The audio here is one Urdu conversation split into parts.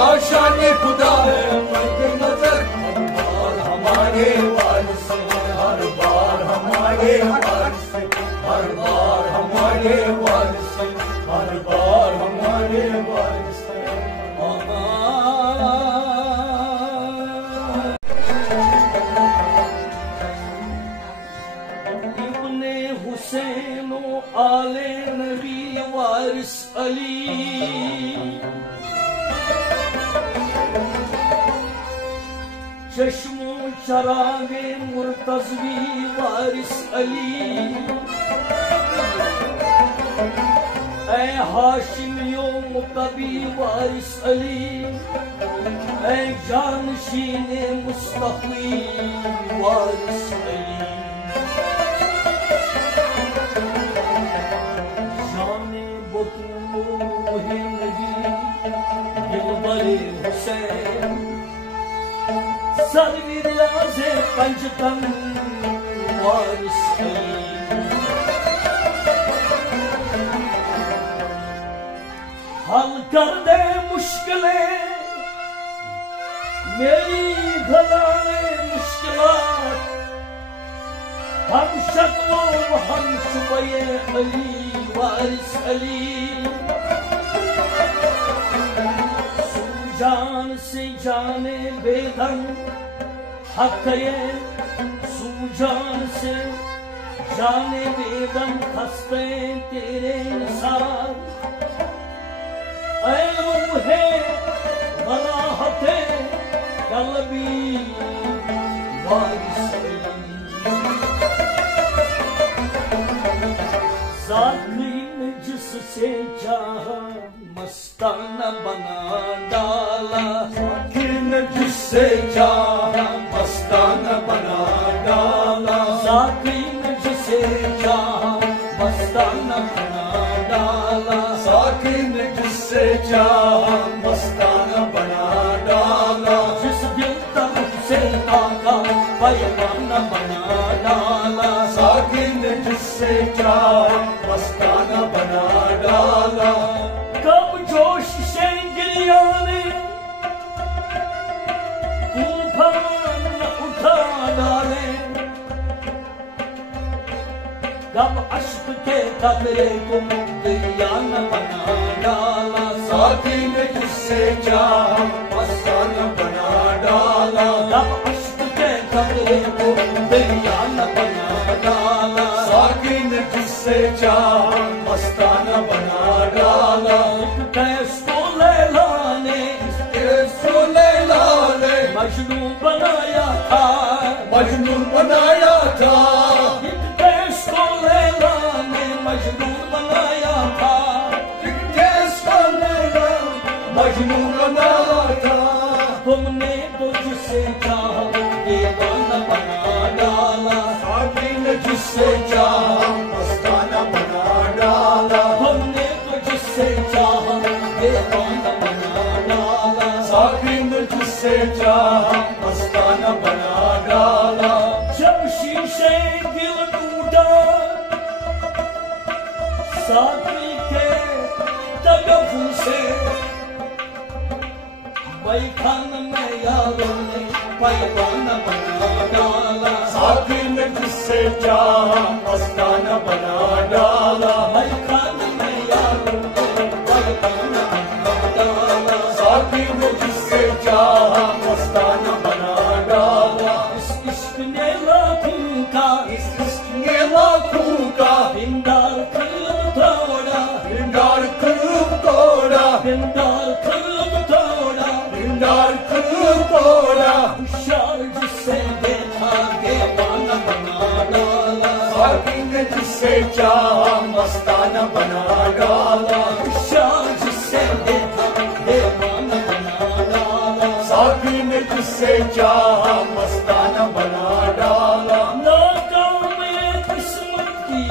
کیا شان خدا ہے مد نظر ہر بار ہمارے وارث ہیں ہر بار ہمارے وارث ہیں ہر بار ہمارے وارث ہیں ہر بار ہمارے وارث ہیں ابن حسین و آل نبی وارث علی چشم و چراغ مرتضوی وارث علی اے ہاشمی و مقبی وارث علی اے جانشین مصطفی وارث علی شان بطوح نبی دلبر حسین سروی ریاض پنجتن وارث علی حل کر دے مشکلیں میری گھرانے مشکلات ہم شکو و ہم شبے علی وارث علی سو جان سے جانے بیدم حق یہ سو جان سے جانے بیدم خستے تیرے نثار اے روح ملاحت قلبی وارث علی ذاکری نے جس سے چاہا مستانہ بنا ڈالا ذاکر نے جس سے چاہا مستانہ بنا ڈالا ذاکری نے جس سے چاہا مستانہ بنا ڈالا ذاکر نے جس سے چاہا مستانہ بنا ڈالا جس دل طرف سے تاکا پیمانہ بنا ڈالا ذاکر نے جس سے چاہا مستانہ بنا ڈالا کب جوش سے گریا نے طوفان اٹھا ڈالے کب عشق کے قطرے کو دریا نہ بنا ڈالا ذاکر نے جس سے چاہا مستانہ بنا ڈالا کب عشق کے قطرے کو دریا نہ بنا ڈالا ذاکر نے جس سے چاہا مستانہ بنا ڈالا کیس کو لیلا نے سو لیلا نے مجنوں بنایا تھا مجنون بنایا تھا کیس کو لیلا نے مجنوں بنایا تھا کیس کو لیلا مجنون بنایا تھا تم نے تو جس سے چاہا دیوانہ بنا ڈالا ذاکر نے جس سے چاہا مستانہ بنا ڈالا تم نے تو جس سے چاہا دیوانہ بنا ڈالا ذاکر نے جس سے چاہا مستانہ بنا ڈالا جب شیشے دل ٹوٹا ساتھی کے تگفن سے بیٹھان میں یاروں نے پیمانہ بنا ڈالا ذاکر نے جس سے چاہا مستانہ بنا ڈالا بیٹھان میں یاروں نے پیمانہ بنا ڈالا ذاکر نے جس سے چاہا مستانہ بنا ڈالا اس عشق نے لاکھوں کا اس عشق نے لاکھوں کا بندار قلب توڑا بھنڈار قلب توڑا بندار قلب توڑا بھنڈار قلب توڑا ہوشیار جس سے دیکھا دیوانہ بنا ڈالا ذاکر نے جس سے چاہا مستانہ بنا ڈالا ہوشیار جس سے دیکھا دیوانہ بنا ڈالا ذاکر نے جس سے چاہا مستانہ بنا ڈالا ناکام یہ قسمت کی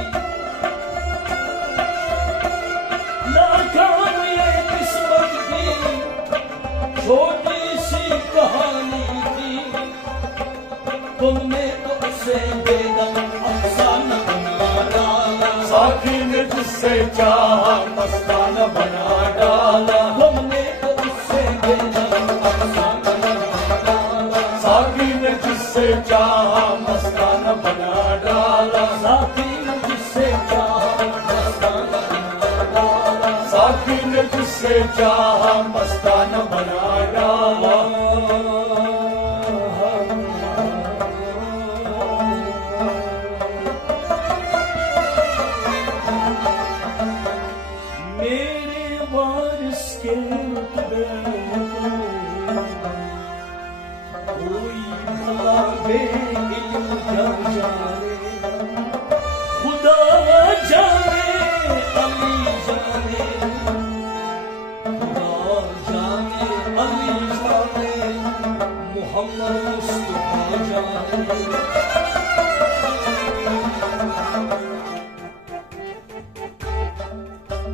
ناکام یہ قسمت کی چھوٹی سی کہانی تھی تم نے تو اسے بیدم افسانہ بنا ڈالا ذاکر نے جس سے چاہا مستانہ بنا ڈالا تم نے تو اسے بیدم چاہا مستانہ بنا ڈالا ساقی نے جس سے چاہا مستانہ بنا ڈالا ساقی نے جس سے چاہا مستانہ بنا ڈالا میرے وارث کے رتبے کوئی بھلا بے علم جان جانے خدا جانے علی جانے خدا جانے علی جانے محمد مصطفیٰ جانے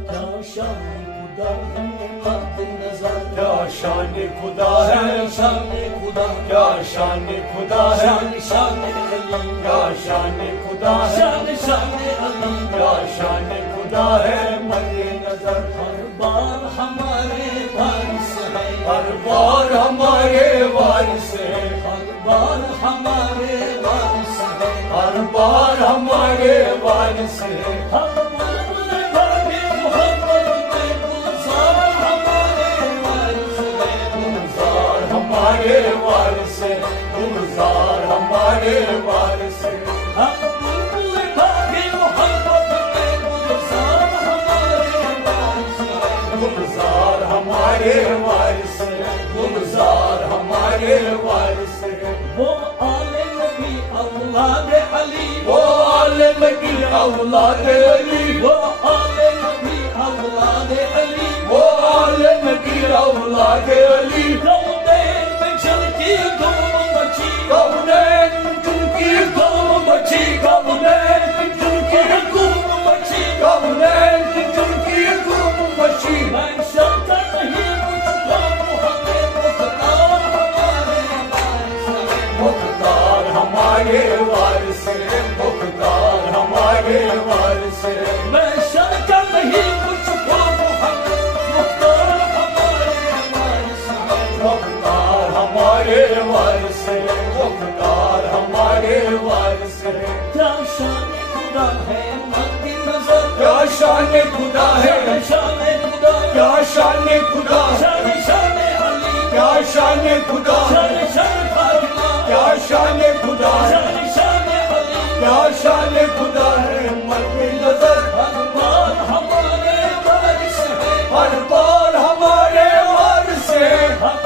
کیا شان خدا ہے مد نظر کیا شان خدا ہے شان خدا کیا شان خدا ہے شان علی کیا شان خدا ہے شان علی کیا شان خدا ہے مد نظر ہر بار ہمارے وارث ہے ہر بار ہمارے وارث ہے ہر بار ہمارے وارث ہے ہر بار ہمارے وارث ہے ہم بلبل باغ محمد میں گلزار ہمارے وارث ہے گلزار ہمارے وارث ہے گلزار ہمارے وارث ہے ہم بلبل باغ محمد میں گلزار ہمارے وارث ہے گلزار ہمارے وارث ہے گلزار ہمارے وارث ہے وہ آل نبی اولاد علی وہ عالم کی اولاد علی وہ آل نبی اولاد علی وہ عالم کی اولاد علی کونین میں جلتی دھوم مچی کونین جن کی دھوم مچی کونین جن کی دھوم مچی کونین جن کی دھوم مچی میں شک نہیں مجھ کو محمد مختار ہمارے وارث ہے مختار ہمارے وارث ہے مختار ہمارے وارث ہے میں شک نہیں مجھ کو محمد مختار ہمارے وارث ہے مختار ہمارے وارث ہے مختار ہمارے وارث ہے کیا شان خدا ہے مد نظر کیا شان خدا ہے شان خدا کیا شان خدا شان علی کیا شان خدا شان فاطمہ کیا شان خدا شان علی کیا شان خدا ہے مد نظر ہر بار ہمارے وارث ہے ہر بار ہمارے وارث ہے ہم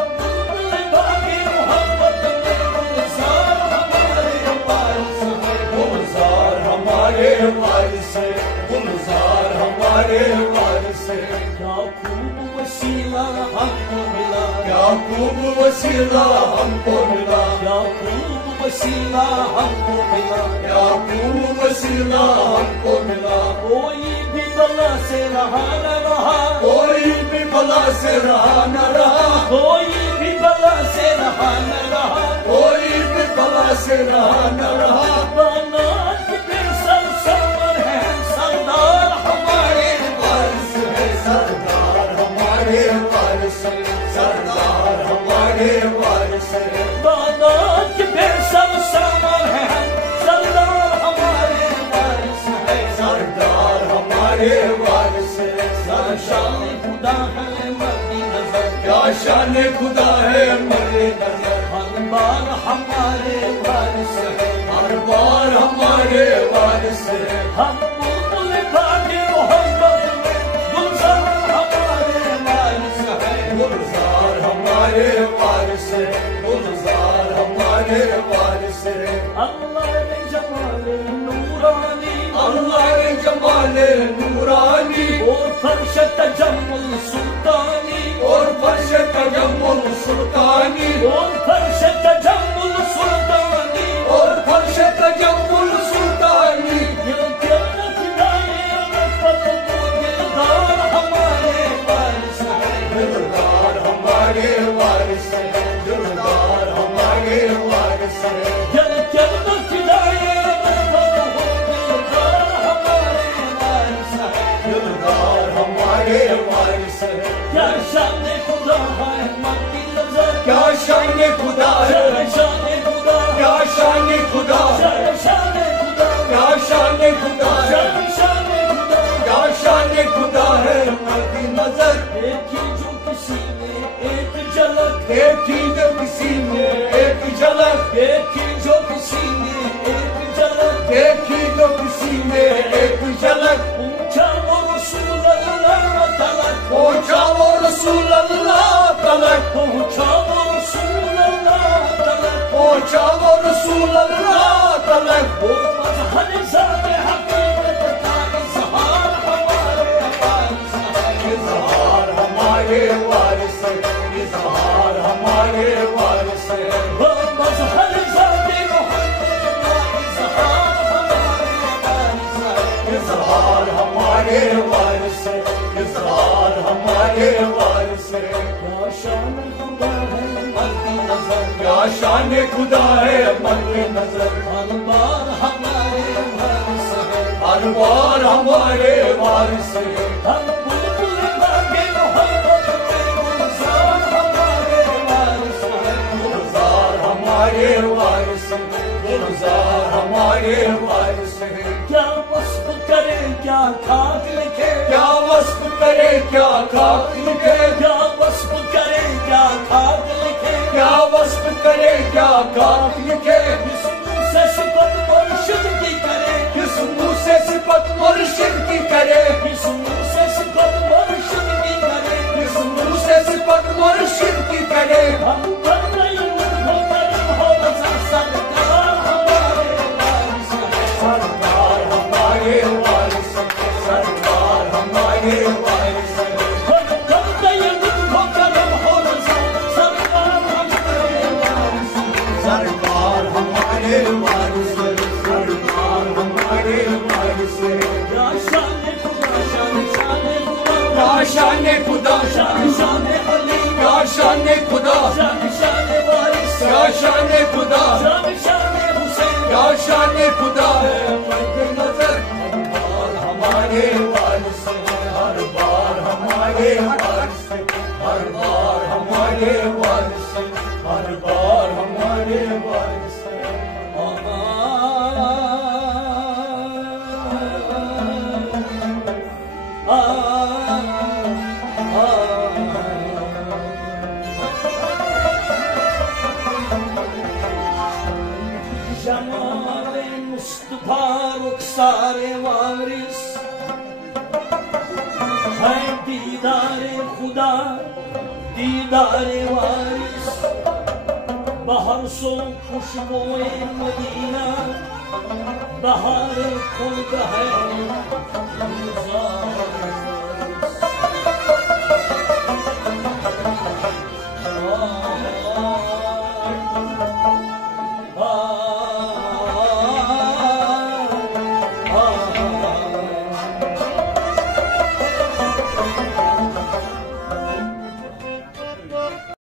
بلبل باغ محمد میں گلزار ہمارے وارث ہے گلزار ہمارے وارث ہے گلزار ہمارے وارث ہے کیا خوب وسیلہ ہم کو ملا کیا خوب وسیلہ ہم کو ملا کیا خوب وسیلہ ہم کو ملا کیا خوب وسیلہ ہم کو ملا کوئی بھی بلا سے رہا نہ رہا کوئی بھی بلا سے رہا نہ رہا کوئی بھی بلا سے رہا نہ رہا کوئی بھی بلا سے رہا نہ رہا بنات کے سرسمر ہیں سردار ہمارے وارث ہے سردار ہمارے وارث ہے سردار ہمارے وارث ہے بنات کے سرسمر ہیں سردار ہمارے وارث ہے سردار ہمارے وارث ہے شان خدا ہے مدی نظر کیا شان خدا ہے میرے نظر ہر بار ہمارے وارث ہے ہر بار ہمارے وارث ہے ہم بلبل باغ محمد میں گلزار ہمارے وارث ہے گلزار ہمارے وارث ہے گلزار ہمارے وارث ہے اللہ نے جمال نورانی اللہ نے جمال نورانی اور فرش تجمل سلطانی اور فرش تجمل سلطانی اور فرش تجمل سلطانی اور فرش تجمل سلطانی یہ جنت جائے رفت کو دلدار ہمارے وارث ہے دلدار ہمارے وارث ہے دلدار ہمارے وارث ہے یہ جنت جائے رفت کو دلدار ہمارے وارث ہے دلدار ہمارے وارث ہے کیا شان خدا ہے مدی نظر کیا شان خدا ہے شان خدا کیا شان خدا شان خدا کیا شان خدا ہے کیا شان خدا ہے مدی نظر دیکھی جو کسی میں ایک جھلک دیکھی جو کسی میں ایک جھلک دیکھی جو کسی میں ایک جھلک دیکھی جو کسی میں ایک جھلک پہنچا وہ رسول اللہ تلک پہنچا وہ رسول اللہ تلک پہنچا وہ رسول اللہ تلک پہنچا وہ رسول اللہ تلک وہ مظہر ذات حقیقت کا اظہار ہمارے وارث ہے اظہار ہمارے وارث ہے اظہار ہمارے وارث ہے وہ مظہر ذات محمد کا اظہار ہمارے وارث ہے اظہار ہمارے وارث ہے اظہار ہمارے وارث ہے کیا شان خدا ہے مد نظر کیا شان خدا ہے مد نظر ہر بار ہمارے وارث ہے ہر بار ہمارے وارث ہے ہم بلبل باغ محبت کے گلزار ہمارے وارث ہے گلزار ہمارے وارث ہے گلزار ہمارے وارث ہے کیا وصف کرے کیا خاک لکھے کیا وصف کرے کیا خاک لکھے کیا وصف کرے کیا خاک لکھے کیا وصف کرے کیا خاک لکھے جس منہ سے صفت مرشد کی کرے کس منہ سے صفت مرشد کی کرے جس منہ سے صفت مرشد کی کرے کس منہ سے صفت مرشد کی کرے ہم پر نہیں ہو کرم ہو نظر سرکار ہمارے وارث ہے سرکار ہمارے وارث ہے سرکار ہمارے وارث ہے ہم پر نہیں ہو کرم ہو نظر سرکار ہمارے وارث ہے سرکار ہمارے وارث ہے سرکار ہمارے وارث ہے یا شان خدا شان خدا کیا شان خدا شان علی کیا شان خدا شان وارث کیا شان خدا شان حسین کیا شان خدا ہے مد نظر ہر بار ہمارے وارث ہے ہر بار ہمارے وارث ہے ہر بار ہمارے وارث ہے ہر بار ہمارے وارث ہے جمال مصطفیٰ رخسار وارث ہے دیدار خدا دیدار وارث بہر سو خوشبوئے مدینہ بہار خلق ہے گلزار